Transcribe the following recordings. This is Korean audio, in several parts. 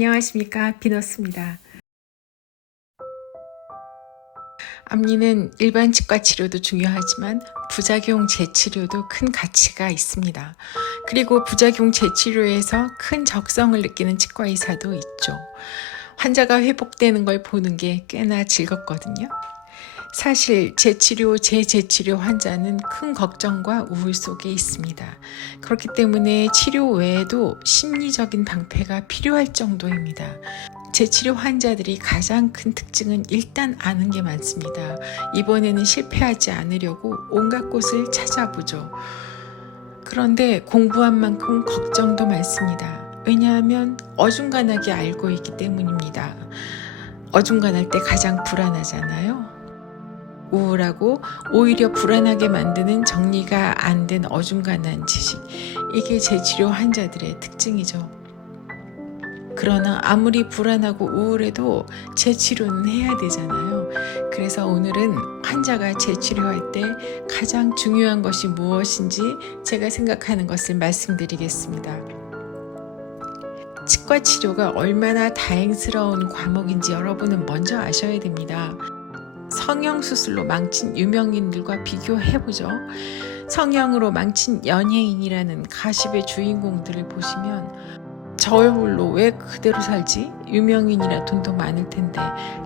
안녕하십니까, 비너스입니다. 앞니는 일반 치과 치료도 중요하지만 부작용 재치료도 큰 가치가 있습니다. 그리고 부작용 재치료에서 큰 적성을 느끼는 치과 의사도 있죠. 환자가 회복되는 걸 보는 게 꽤나 즐겁거든요. 사실 재치료, 재재치료 환자는 큰 걱정과 우울 속에 있습니다. 그렇기 때문에 치료 외에도 심리적인 방패가 필요할 정도입니다. 재치료 환자들이 가장 큰 특징은 일단 아는 게 많습니다. 이번에는 실패하지 않으려고 온갖 곳을 찾아보죠. 그런데 공부한 만큼 걱정도 많습니다. 왜냐하면 어중간하게 알고 있기 때문입니다. 어중간할 때 가장 불안하잖아요. 우울하고 오히려 불안하게 만드는 정리가 안 된 어중간한 지식. 이게 재치료 환자들의 특징이죠. 그러나 아무리 불안하고 우울해도 재치료는 해야 되잖아요. 그래서 오늘은 환자가 재치료할 때 가장 중요한 것이 무엇인지 제가 생각하는 것을 말씀드리겠습니다. 치과 치료가 얼마나 다행스러운 과목인지 여러분은 먼저 아셔야 됩니다. 성형수술로 망친 유명인들과 비교해보죠. 성형으로 망친 연예인이라는 가십의 주인공들을 보시면 저 얼굴로 왜 그대로 살지? 유명인이라 돈도 많을 텐데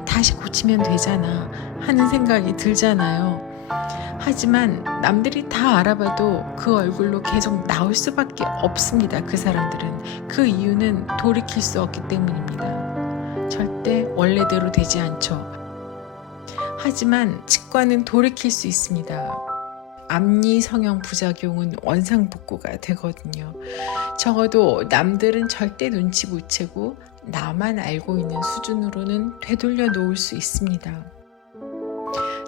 다시 고치면 되잖아 하는 생각이 들잖아요. 하지만 남들이 다 알아봐도 그 얼굴로 계속 나올 수밖에 없습니다. 그 사람들은. 그 이유는 돌이킬 수 없기 때문입니다. 절대 원래대로 되지 않죠. 하지만 치과는 돌이킬 수 있습니다. 앞니 성형 부작용은 원상복구가 되거든요. 적어도 남들은 절대 눈치 못 채고 나만 알고 있는 수준으로는 되돌려 놓을 수 있습니다.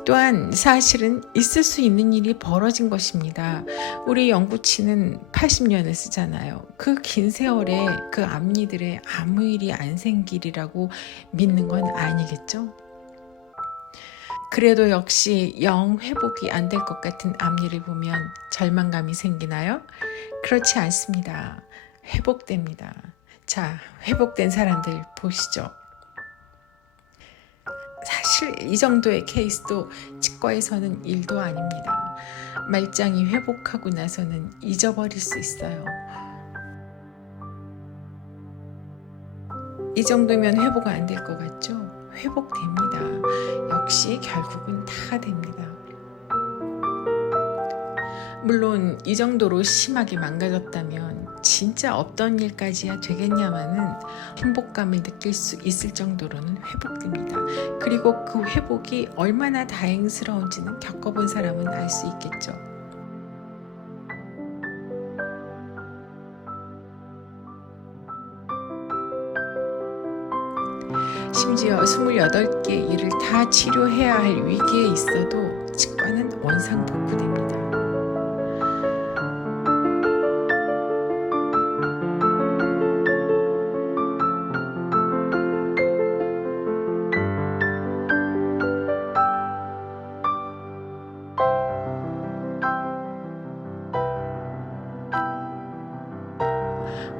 또한 사실은 있을 수 있는 일이 벌어진 것입니다. 우리 영구치는 80년을 쓰잖아요. 그 긴 세월에 그 앞니들에 아무 일이 안 생기리라고 믿는 건 아니겠죠? 그래도 역시 영 회복이 안 될 것 같은 앞니를 보면 절망감이 생기나요? 그렇지 않습니다. 회복됩니다. 자, 회복된 사람들 보시죠. 사실 이 정도의 케이스도 치과에서는 일도 아닙니다. 말짱이 회복하고 나서는 잊어버릴 수 있어요. 이 정도면 회복 안 될 것 같죠? 회복됩니다. 역시 결국은 다 됩니다. 물론 이 정도로 심하게 망가졌다면 진짜 없던 일까지야 되겠냐마는 행복감을 느낄 수 있을 정도로는 회복됩니다. 그리고 그 회복이 얼마나 다행스러운지는 겪어본 사람은 알 수 있겠죠. 심지어 28개 일을 다 치료해야 할 위기에 있어도 치과는 원상복구됩니다.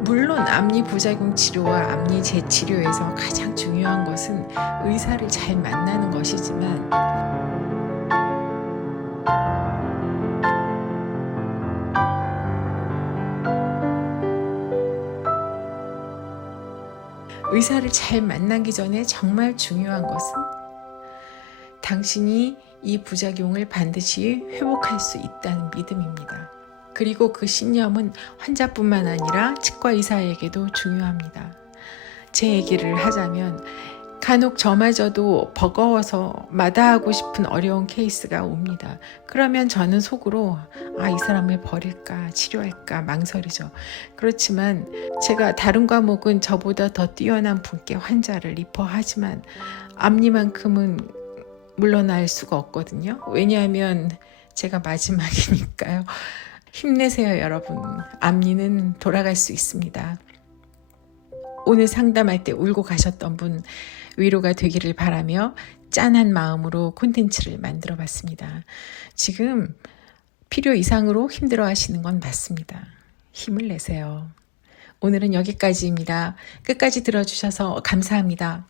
물론 앞니 부작용 치료와 앞니 재치료에서 가장 중요한 것은 의사를 잘 만나는 것이지만 의사를 잘 만나기 전에 정말 중요한 것은 당신이 이 부작용을 반드시 회복할 수 있다는 믿음입니다. 그리고 그 신념은 환자뿐만 아니라 치과 의사에게도 중요합니다. 제 얘기를 하자면 간혹 저마저도 버거워서 마다하고 싶은 어려운 케이스가 옵니다. 그러면 저는 속으로 이 사람을 버릴까 치료할까 망설이죠. 그렇지만 제가 다른 과목은 저보다 더 뛰어난 분께 환자를 리퍼하지만 앞니만큼은 물러날 수가 없거든요. 왜냐하면 제가 마지막이니까요. 힘내세요, 여러분. 앞니는 돌아갈 수 있습니다. 오늘 상담할 때 울고 가셨던 분 위로가 되기를 바라며 짠한 마음으로 콘텐츠를 만들어 봤습니다. 지금 필요 이상으로 힘들어 하시는 건 맞습니다. 힘을 내세요. 오늘은 여기까지입니다. 끝까지 들어주셔서 감사합니다.